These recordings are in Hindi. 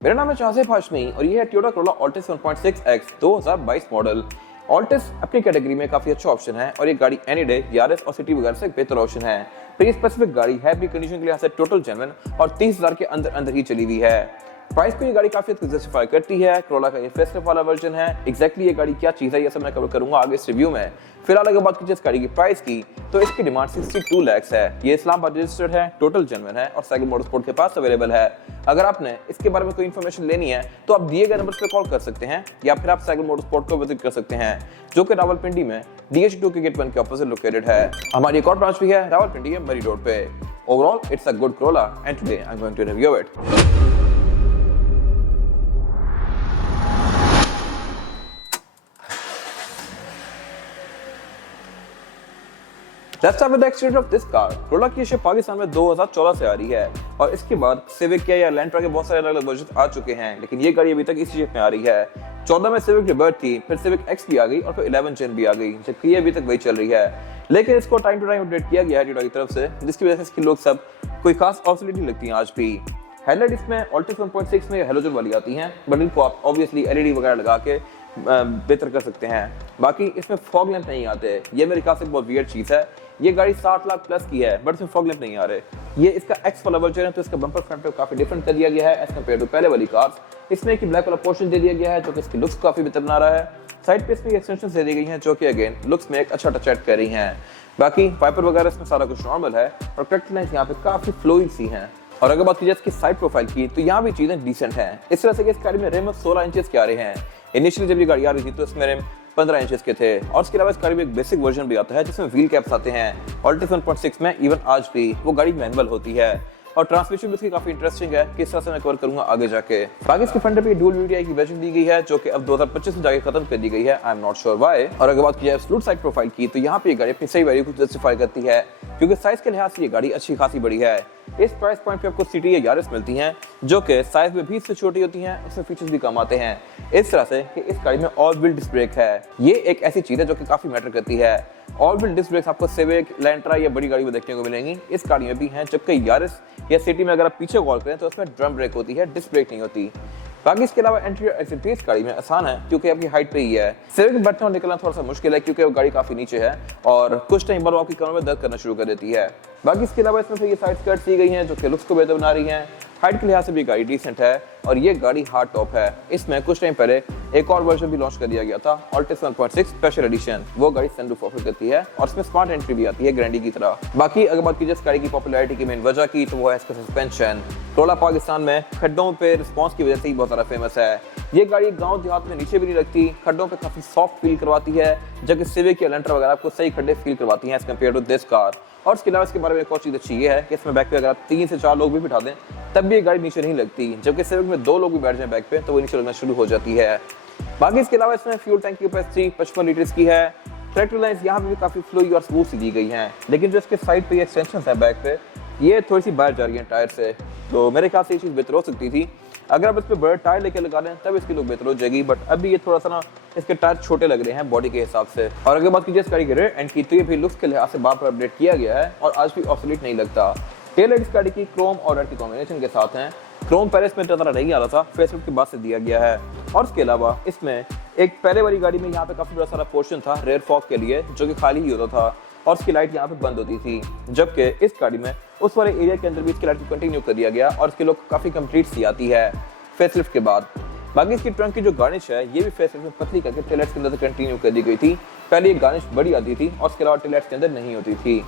मेरा नाम है शाहज़ेब हाशमी और ये है Toyota Corolla Altis 1.6X 2022 model. Altis अपनी कैटेगरी में काफी अच्छा ऑप्शन है और ये गाड़ी एनी डे यारिस और सिटी वगैरह से बेहतर ऑप्शन है। पर ये स्पेसिफिक गाड़ी है भी कंडीशन के लिहाज से टोटल जेन्युइन और 30,000 के अंदर ही चली हुई है। प्राइस को ये गाड़ी काफी हद तक जस्टिफाई करती है। कोरोला का ये फेसलिफ्ट वाला वर्जन है। एग्जैक्टली ये गाड़ी क्या चीज है ये सब मैं कवर करूंगा आगे इस रिव्यू में। फिलहाल अगर बात कीजिए इस गाड़ी की प्राइस की तो इसकी डिमांड 62 लाख है। ये इस्लामाबाद रजिस्टर्ड है, टोटल जेन्युइन है और साइकिल मोटरस्पोर्ट के पास अवेलेबल है। अगर आपने इसके बारे में कोई इन्फॉर्मेशन लेनी है तो आप दिए गए नंबर पे कॉल कर सकते हैं या फिर आप साइकिल मोटरस्पोर्ट को विजिट कर सकते हैं जो कि रावलपिंडी में DH2 के गेट 1 के ऑपोजिट लोकेटेड है। हमारी एक और ब्रांच भी है रावलपिंडी के मरी रोड पे। Overall it's a good Corolla and today I am going to review it. Let's start with the exterior of this car. Corolla की शेप पाकिस्तान में 2014 से आ रही है और इसके बाद सिविक या लैंट्रा के बहुत सारे अलग अलग वर्जन आ चुके हैं, लेकिन ये गाड़ी अभी तक इसी शेप में आ रही है। 14 में सिविक रिबर्ट थी, फिर सिविक एक्स भी आ गई और फिर 11 जेन भी आ गई, जबकि ये अभी तक वही चल रही है। लेकिन इसको टाइम टू टाइम अपडेट किया गया है टोयोटा की तरफ से, जिसकी वजह से इसकी लोग सब कोई खास ऑब्सोलेट नहीं लगती हैं आज भी। हेडलाइट इसमें ऑल्टिस 1.6 में हेलोजन वाली आती हैं, बट इनको आप ऑब्वियसली LED वगैरह लगा के बेहतर कर सकते हैं। बाकी इसमें फॉग लैंप नहीं आते, ये मेरे ख्याल से बहुत वियर्ड चीज है। ये गाड़ी 60 लाख प्लस की है बट इसमें फॉग लैंप नहीं आ रहे। ये इसका एक्स वाला वर्जन है तो इसका बम्पर फ्रंट पे काफी डिफरेंट कर दिया गया है एज कम्पेयर टू पहले वाली कार्स। इसमें एक ब्लैक वाला पोर्शन दे दिया गया है जो कि इसकी लुक्स काफी बेहतर बना रहा है। साइड पे इसमें एक्सटेंशंस दे दी गई हैं जो कि अगेन लुक्स में एक अच्छा टच ऐड कर रही हैं। बाकी वाइपर वगैरह इसमें सारा कुछ नॉर्मल है और करेक्ट लाइंस यहाँ पे काफी फ्लोइंग सी हैं। और अगर बात की जाए इसकी साइड प्रोफाइल की तो यहाँ भी चीजें डिसेंट हैं। इस तरह से कि इस गाड़ी में रिम 16 इंचेस के आ रहे हैं। इनिशियली जब ये गाड़ी आ रही थी तो इसमें रिम 15 इंचेस के थे और इसके अलावा इस गाड़ी में एक बेसिक वर्जन भी आता है जिसमें व्हील कैप्स आते हैं। ऑल्टिस 1.6 में इवन आज भी वो गाड़ी मैनुअल होती है और ट्रांसमिशन भी इसकी काफी इंटरेस्टिंग है, किस तरह से मैं कवर करूंगा आगे जाके। बाकी इसके फ्रंट पे डुअल VVTi की वर्जन दी गई है जो कि अब 2025 में जाके खत्म कर दी गई है। I am not sure why. और अगर बात की जाए स्लूट साइड प्रोफाइल की तो यहाँ पे ये गाड़ी अपनी सही वैल्यू को जस्टिफाई करती है क्योंकि साइज के लिहाज से ये गाड़ी अच्छी खासी बड़ी है। इस प्राइस पॉइंट पे आपको सिटी या यारिस मिलती हैं जो कि साइज में भी इससे छोटी होती हैं, उसमें फीचर्स भी कम आते हैं। इस तरह से कि इस गाड़ी में ऑल व्हील डिस्क ब्रेक है। ये एक ऐसी चीज है जो कि काफी मैटर करती है। ऑल व्हील डिस्क ब्रेक्स आपको सिविक, लैंट्रा या बड़ी गाड़ी में देखने को मिलेंगी, इस गाड़ी में भी हैं, जबकि यारिस या सिटी में अगर आप पीछे गौर करें तो उसमें ड्रम ब्रेक होती है, डिस्क ब्रेक नहीं होती। बाकी इसके अलावा इंटीरियर एक्सिट इस गाड़ी में आसान है क्योंकि आपकी हाइट पे ही है। सिविक में बैठना और निकलना थोड़ा सा मुश्किल है क्योंकि वो गाड़ी काफी नीचे है और कुछ टाइम बाद आपकी कमर में दर्द करना शुरू कर देती है। बाकी इसके अलावा इसमें फिर ये साइड स्कर्ट्स दी गई हैं जो कि लुक्स को बेहतर बना रही हैं। हाइट के लिहाज से भी गाड़ी डिसेंट है और ये गाड़ी हार्ड टॉप है। इसमें कुछ टाइम पहले एक और वर्जन भी लॉन्च कर दिया गया था, ऑल्टिस 1.6 स्पेशल एडिशन। वो गाड़ी सनरूफ ऑफर करती है और इसमें स्मार्ट एंट्री भी आती है ग्रैंडी की तरह। बाकी अगर बात कीजिए इस गाड़ी की पॉपुलैरिटी की मेन वजह की तो वो है इसका सस्पेंशन। कोरोला पाकिस्तान में खड्डों पे रिस्पॉन्स की वजह से ही बहुत ज्यादा फेमस है। ये गाड़ी गांव देहात में नीचे भी नहीं लगती, खड्डों पे काफी सॉफ्ट फील करवाती है, जबकि सिविक या लैंट्रा वगैरह आपको सही खड्डे फील करवाती हैं as compare to this car. और इसके अलावा इसके बारे में एक और चीज अच्छी ये है कि इसमें बैक पे अगर आप 3 से 4 लोग भी बिठा दें तब भी ये गाड़ी नीचे नहीं लगती, जबकि सिविक में 2 लोग भी बैठ जाए बैक पे तो वो नीचे लगना शुरू हो जाती है। बाकी इसके अलावा इसमें फ्यूल टैंक की कैपेसिटी 55 लीटर की है। ट्रैक्टर लाइंस यहाँ पे भी काफी फ्लोई और स्मूथ सी दी गई हैं, लेकिन जो इसके साइड पे एक्सटेंशन है बैक पे ये थोड़ी सी बाहर जा रही है टायर से, तो मेरे ख्याल से ये चीज बेहतर हो सकती थी। अगर आप इस पे बड़ा टायर लेके लगा लें तब इसकी लुक बेहतर हो जाएगी, बट अभी ये थोड़ा सा ना इसके टायर छोटे लग रहे हैं बॉडी के हिसाब से। और अगर बात कीजिए इस गाड़ी के रेयर एंड की तो ये भी लुक्स के लिहाज से बार बार अपडेट किया गया है और आज भी ऑब्सोलीट नहीं लगता। टेल लाइट इस गाड़ी की क्रोम और रेड की कॉम्बिनेशन के साथ हैं। क्रोम पहले इसमें ज्यादा नहीं आ रहा था, फेसलिफ्ट के बाद से दिया गया है। और इसके अलावा इसमें एक पहले वाली गाड़ी में यहाँ पे काफी बड़ा सारा पोर्शन था रेयर फॉग के लिए जो कि खाली ही होता था और इसकी लाइट यहाँ पे बंद होती थी, जबकि इस गाड़ी में उस वाले एरिया के अंदर भी इसकी लाइट को कंटिन्यू कर दिया गया और इसकी लुक काफी कंप्लीट सी आती है फेसलिफ्ट के बाद। बाकी इसकी ट्रंक की जो गार्निश है ये भी फेसलिफ्ट में पतली करके टेललाइट्स के अंदर से कंटिन्यू कर दी गई थी। पहले ये गार्निश बड़ी आती थी और इसके अलावा टेललाइट्स के अंदर नहीं होती थी।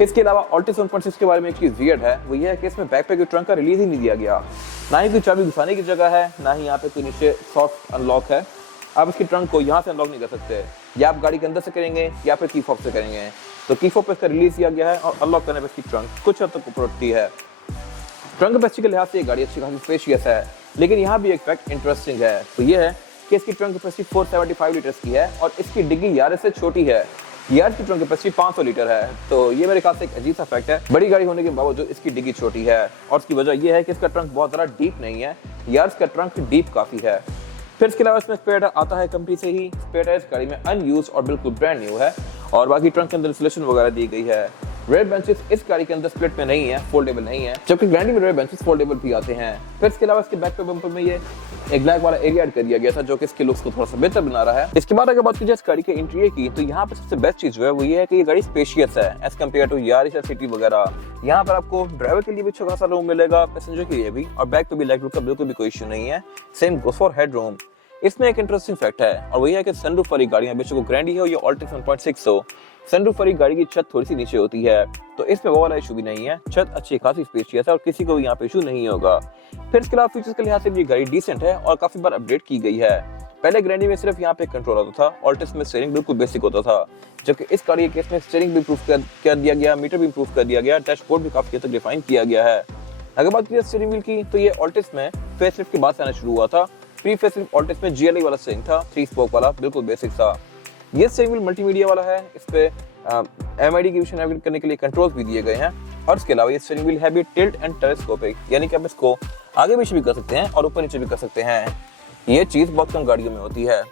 इसके अलावा ऑल्टिस 1.6 के बारे में एक चीज वियर्ड है, वो ये है कि इसमें बैक पे कोई ट्रंक का रिलीज ही नहीं दिया गया, ना ही कोई चाबी घुसाने की जगह है, ना ही यहाँ पे कोई नीचे सॉफ्ट अनलॉक है। आप इसकी ट्रंक को यहाँ से अनलॉक नहीं कर सकते, या आप गाड़ी के अंदर से करेंगे या फिर की फॉब से करेंगे। तो की फॉब पे इसका रिलीज दिया गया है और अनलॉक करने पर इसकी ट्रंक कुछ हद तक ऊपर उठती है। ट्रंक कैपेसिटी के लिहाज से ये गाड़ी अच्छी खासी स्पेशियस है, लेकिन यहाँ भी एक फैक्ट इंटरेस्टिंग है, तो ये है कि इसकी ट्रंक कैपेसिटी 475 लीटर की है और इसकी डिग्गी यारिस से छोटी है। यारिस की ट्रंक कैपेसिटी 500 लीटर है, तो ये मेरे ख्याल से एक अजीब सा फैक्ट है। बड़ी गाड़ी होने के बावजूद इसकी डिग्गी छोटी है और इसकी वजह यह है कि इसका ट्रंक बहुत ज़्यादा डीप नहीं है, यारिस का ट्रंक डीप काफ़ी है। फिर इसके अलावा इसमें स्पेयर टायर आता है कंपनी से ही। स्पेयर टायर इस गाड़ी में अनयूज्ड और बिल्कुल ब्रांड न्यू है और बाकी ट्रंक के अंदर इंसुलेशन वगैरह दी गई है। रेयर बेंचेस इस गाड़ी के अंदर स्प्लिट में नहीं है, फोल्डेबल नहीं है, जबकि ग्रैंडी में रेयर बेंचेस फोल्डेबल भी आते हैं। फिर इसके अलावा इसके बैक पे बम्पर में ये एक ब्लैक वाला एरिया ऐड कर दिया गया था जो कि इसके लुक्स को थोड़ा सा बेहतर बना रहा है। इसके बाद अगर बात की जाए इस गाड़ी के इंटीरियर की, तो यहाँ पे सबसे बेस्ट चीज जो है वो ये है कि ये गाड़ी स्पेशियस है एज कम्पेयर टू यारिस या सिटी वगैरह। यहाँ पर आपको ड्राइवर के लिए भी अच्छा खासा रूम मिलेगा, पैसेंजर के लिए भी, और बैक पे भी लेग रूम का बिल्कुल भी कोई इश्यू नहीं है। Same goes for head room. इसमें एक इंटरेस्टिंग फैक्ट है और वही है कि सनरूफ वाली गाड़ियां बेशक वो ग्रैंडी हो या ऑल्टेक्स 1.6 हो, सनरूफ वाली गाड़ी की छत थोड़ी सी नीचे होती है, तो इसमें वो वाला इशू भी नहीं है। छत अच्छी खासी स्पेशियस है और किसी को भी यहाँ पे इशू नहीं होगा। फिर इसके अलावा फीचर्स के लिहाज से ये गाड़ी डिसेंट है और काफी बार अपडेट की गई है। पहले ग्रैंडी में सिर्फ यहाँ पे कंट्रोल होता था, ऑल्टेक्स में स्टीयरिंग बिल्कुल बेसिक होता था, जबकि इस गाड़ी के केस में स्टीयरिंग भी इम्प्रूव कर दिया गया, मीटर भी इम्प्रूव कर दिया गया, डैशबोर्ड भी काफी हद तक डिफाइन किया गया है। अगर बात करें स्टीयरिंग व्हील की, तो ये ऑल्टेक्स में फेसलिफ्ट के बाद से आना शुरू हुआ था। प्री फेसलिफ्ट ऑल्टेक्स में GLI वाला स्टीयरिंग था, 3 स्पोक वाला, बिल्कुल बेसिक था। ये स्टीयरिंग व्हील मल्टीमीडिया वाला है, इस पे MID की विजन नेविगेट करने के लिए कंट्रोल्स भी दिए गए हैं। और इसके अलावा ये स्टीयरिंग व्हील है भी टिल्ट एंड टेलेस्कोपिक, यानी कि आप इसको आगे पीछे भी कर सकते हैं और ऊपर नीचे भी कर सकते हैं। ये चीज बहुत कम गाड़ियों में होती है।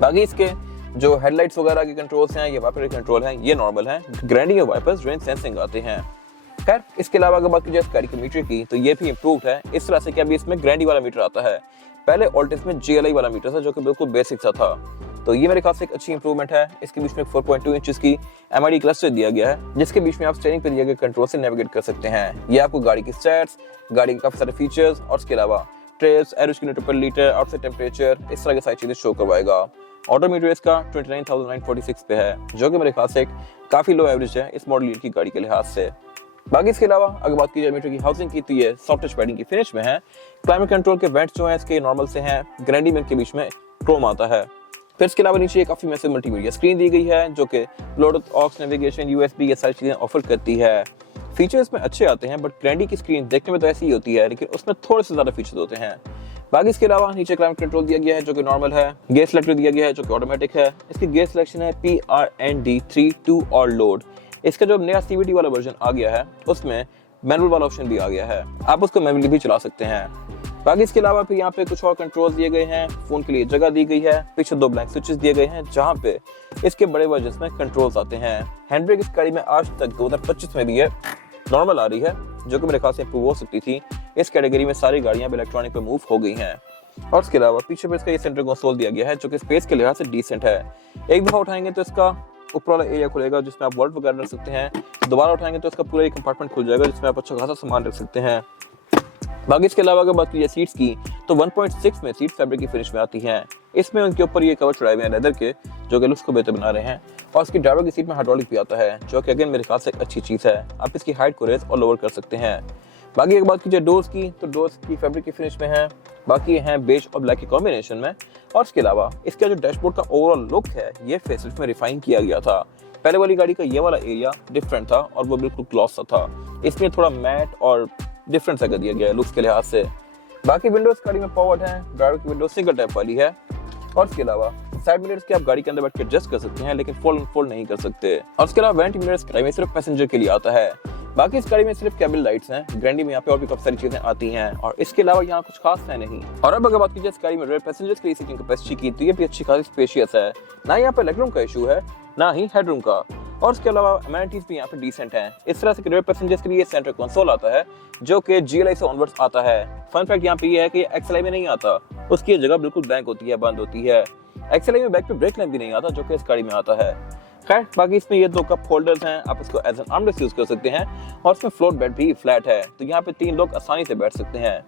बाकी इसके जो हेडलाइट्स वगैरह के कंट्रोल्स हैं, ये वाइपर के कंट्रोल हैं, ये नॉर्मल हैं। ग्रैंडी के वाइपर्स रेंज सेंसिंग आते हैं। खैर, इसके अलावा अगर बात की जाए इस गाड़ी के मीटर की, तो ये भी इम्प्रूव्ड है इस तरह से कि अभी इसमें ग्रैंडी वाला मीटर आता है। पहले ऑल्टेक्स में GLI वाला मीटर था जो कि बिल्कुल बेसिक सा था, तो ये मेरे ख्याल से एक अच्छी इंप्रूवमेंट है। इसके बीच में 4.2 इंचेस की MID क्लस्टर दिया गया है, जिसके बीच में आप स्टीयरिंग पर दिए गए कंट्रोल से नेविगेट कर सकते हैं। ये आपको गाड़ी की स्टैट्स, गाड़ी के काफी सारे फीचर्स और इसके अलावा ट्रेल्स, एवरेज किलोमीटर पर लीटर, आउटसाइड टेम्परेचर, इस तरह की सारी चीजें शो करवाएगा। ऑडोमीटर इसका 29,946 पे है, जो कि मेरे ख्याल से एक काफी लो एवरेज है इस मॉडल की गाड़ी के लिहाज से। बाकी इसके अलावा अगर बात की जाए मीटर की हाउसिंग की, तो ये सॉफ्ट टच पैडिंग की फिनिश में है। क्लाइमेट कंट्रोल के वेंट्स जो हैं इसके नॉर्मल से हैं, ग्रैंडी में के बीच में क्रोम आता है। फिर इसके अलावा नीचे काफी मैसिव मल्टीमीडिया स्क्रीन दी गई है जो कि ब्लूटूथ, ऑक्स, नेविगेशन, USB ये सारी चीजें ऑफर करती है। फीचर्स में अच्छे आते हैं, बट ग्रैंडी की स्क्रीन देखने में तो ऐसी ही होती है, लेकिन उसमें थोड़े से ज्यादा फीचर्स होते हैं। बाकी इसके अलावा नीचे क्लाइमेट कंट्रोल दिया गया है जो कि नॉर्मल है, गियर सिलेक्टर दिया गया है जो कि ऑटोमेटिक है। इसकी गियर सिलेक्शन है PRND3 2 ऑल लोड। इसका जो नया CVT वाला वर्जन आ गया है उसमें मैनुअल वाला ऑप्शन भी आ गया है, आप उसको मैनुअली भी चला सकते हैं। बाकी इसके अलावा फिर यहाँ पे कुछ और कंट्रोल्स दिए गए हैं, फोन के लिए जगह दी गई है, पीछे 2 ब्लैंक स्विचेस दिए गए हैं जहाँ पे इसके बड़े वर्जन में कंट्रोल्स आते हैं। हैंड ब्रेक इस गाड़ी में आज तक 2025 में भी है, नॉर्मल आ रही है, जो कि मेरे ख्याल से इंप्रूव हो सकती थी। इस कैटेगरी में सारी गाड़ियां इलेक्ट्रॉनिक पे मूव हो गई हैं। और इसके अलावा पीछे पे इसका ये सेंटर कंसोल दिया गया है जो कि स्पेस के लिहाज से डिसेंट है। एक दफा उठाएंगे तो इसका ऊपर वाला एरिया खुलेगा जिसमें आप वॉल्ट वगैरह रख सकते हैं, दोबारा उठाएंगे तो इसका पूरा एक कंपार्टमेंट खुल जाएगा जिसमें आप अच्छा खासा सामान रख सकते हैं। बाकी इसके अलावा अगर बात की जाए सीट्स की, तो 1.6 में सीट फैब्रिक की फिनिश में आती हैं। इसमें उनके ऊपर ये कवर चढ़ाए हुए हैं लेदर के, जो कि लुक्स को बेहतर बना रहे हैं। और इसकी ड्राइवर की सीट में हाइड्रोलिक भी आता है, जो कि अगेन मेरे ख्याल से एक अच्छी चीज़ है। आप इसकी हाइट को रेज और लोअर कर सकते हैं। बाकी अगर बात की जाए डोर्स की, तो डोर्स की फैब्रिक की फिनिश में है, बाकी ये हैं बेज और ब्लैक के कॉम्बिनेशन में। और इसके अलावा इसका जो डैशबोर्ड का ओवरऑल लुक है ये फेसलिफ्ट में रिफाइन किया गया था। पहले वाली गाड़ी का ये वाला एरिया डिफरेंट था और वो बिल्कुल ग्लॉस सा था, इसमें थोड़ा मैट और डिफरेंट सा कर दिया गया है लुक्स के लिहाज से। बाकी विंडोज गाड़ी में पावर्ड है, ड्राइवर की विंडो सिंगल टैप वाली है। और इसके अलावा साइड मिरर्स के आप गाड़ी के अंदर बैठ के एडजस्ट कर सकते हैं, लेकिन फोल्ड नहीं कर सकते। और इसके अलावा वेंट मिरर्स गाड़ी में सिर्फ पैसेंजर के लिए आता है। बाकी इस गाड़ी में सिर्फ केबल लाइट्स हैं, ग्रैंडी में यहाँ पे और भी काफी सारी चीजें आती हैं और इसके अलावा यहाँ कुछ खास है नहीं। और अब अगर बात की जाए इस गाड़ी में रेयर पैसेंजर्स के लिए सीटिंग कैपेसिटी की, तो ये भी अच्छी खासी स्पेशियस है, ना यहाँ पे लेगरूम का इशू है ना ही हेडरूम का। और इसके अलावा अमेनिटीज भी यहाँ पे डिसेंट हैं। इस तरह से रेयर पैसेंजर्स के लिए सेंटर कंसोल आता है जो कि GLI से ऑनवर्ड्स आता है। फन फैक्ट यहाँ पे ये है कि XLI में नहीं आता, उसकी जगह बिल्कुल ब्लैंक होती है, बंद होती है। XLI में बैक पे ब्रेक लैंप भी नहीं आता, जो कि इस गाड़ी में आता है। खैर, बाकी इसमें ये 2 कप होल्डर्स हैं, आप इसको एज एन आर्मरेस्ट यूज कर सकते हैं। और इसमें फ्लोर बेड भी फ्लैट है, तो यहाँ पे 3 लोग आसानी से बैठ सकते हैं।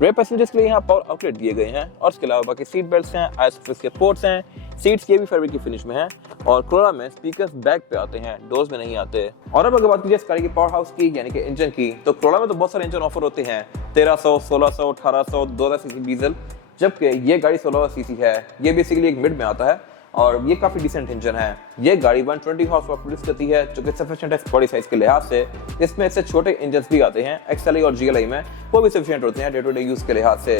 रेयर पैसेंजर्स के लिए यहाँ पावर आउटलेट दिए गए हैं। और इसके अलावा बाकी सीट बेल्ट हैं, आइसोफिक्स के पोर्ट्स हैं, सीट्स के भी फैब्रिक की फिनिश में है। और कोरोला में स्पीकर्स बैक पे आते हैं, डोर्स में नहीं आते। और अब अगर बात कीजिए इस गाड़ी की पावर हाउस की, यानी कि इंजन की, तो कोरोला में तो बहुत सारे इंजन ऑफर होते हैं, 1300, 1600, 1800, 2000 सीसी डीजल, जबकि ये गाड़ी 1600 सीसी है। ये बेसिकली एक मिड में आता है और ये काफी डिसेंट इंजन है। ये गाड़ी 120 हॉर्स पावर प्रोड्यूस करती है, जो कि सफिशिएंट है बॉडी साइज के लिहाज से। इसमें इससे छोटे इंजन भी आते हैं XLI और GLI में, वो भी सफिशिएंट होते हैं डे टू डे यूज के लिहाज से।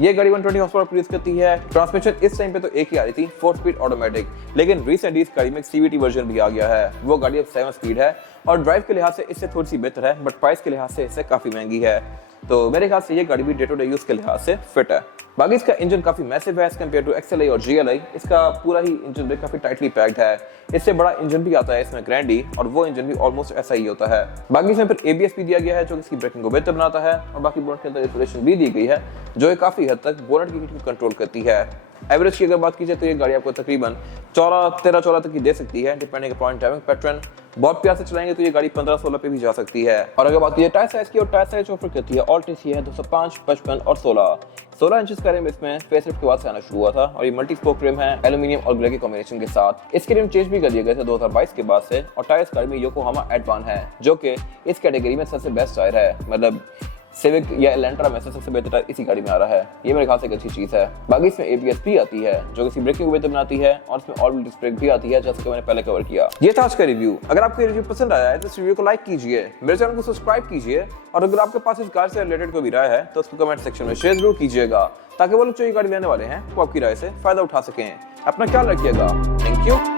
ये गाड़ी 120 हॉर्स पावर प्रोड्यूस करती है। ट्रांसमिशन इस टाइम पे तो एक ही आ रही थी, 4 स्पीड ऑटोमेटिक, लेकिन रिसेंटली इस गाड़ी में CVT वर्जन भी आ गया है। वो गाड़ी अब 7 स्पीड है और ड्राइव के लिहाज से इससे थोड़ी सी बेहतर है, बट प्राइस के लिहाज से इससे काफी महंगी है। तो मेरे ख्याल से ये गाड़ी भी डे टू डे यूज के लिहाज से फिट है। बाकी इसका इंजन काफी मैसिव है एज कम्पेयर टू XLI और GLI। इसका पूरा ही इंजन भी काफी टाइटली पैक्ड है। इससे बड़ा इंजन भी आता है इसमें ग्रैंडी, और वो इंजन भी ऑलमोस्ट ऐसा ही होता है। बाकी इसमें फिर ABS भी दिया गया है जो इसकी ब्रेकिंग को बेहतर बनाता है, और बाकी बोनट के अंदर इंसुलेशन भी दी गई है जो ये काफी हद तक बोनट की हीट को कंट्रोल करती है। एवरेज की अगर बात की जाए तो ये गाड़ी आपको तकरीबन 13-14 तक की दे सकती है, डिपेंडिंग अपॉन ड्राइविंग पैटर्न। बहुत प्यार से चलाएंगे तो ये गाड़ी 15-16 पे भी जा सकती है। और अगर बात की जाए टायर साइज की, और टायर साइज ऑफर करती है ऑल्टिस है 205, 55 और 16 इंच का रिम इसमें फेसलिफ्ट के बाद से आना शुरू हुआ था, और ये मल्टी स्पोक रिम है एल्यूमिनियम और ग्रे के कॉम्बिनेशन के साथ। इसके रिम चेंज भी कर दिए गए थे 2022 के बाद से, और टायर गाड़ी में योकोहामा एडवान है जो कि इस कैटेगरी में सबसे बेस्ट टायर है। मतलब सिविक या एलेंट्रा में से सबसे बेहतर टायर इसी गाड़ी में आ रहा है। ये मेरे ख्याल से एक अच्छी चीज है। बाकी इसमें ABS भी आती है जो इसकी ब्रेकिंग को बेहतर बनाती है, और इसमें ऑल व्हील डिस्क ब्रेक भी आती है जैसे कि मैंने पहले कवर किया। ये था आज का रिव्यू। अगर आपको ये रिव्यू पसंद आया है तो इस रिव्यू को लाइक कीजिए, मेरे चैनल को सब्सक्राइब कीजिए, और अगर आपके पास इस कार से रिलेटेड कोई भी राय है तो उसको कमेंट सेक्शन में शेयर जरूर कीजिएगा, ताकि वो लोग जो ये गाड़ी लेने वाले हैं वो आपकी राय से फायदा उठा सकें। अपना ख्याल रखिएगा। Thank you.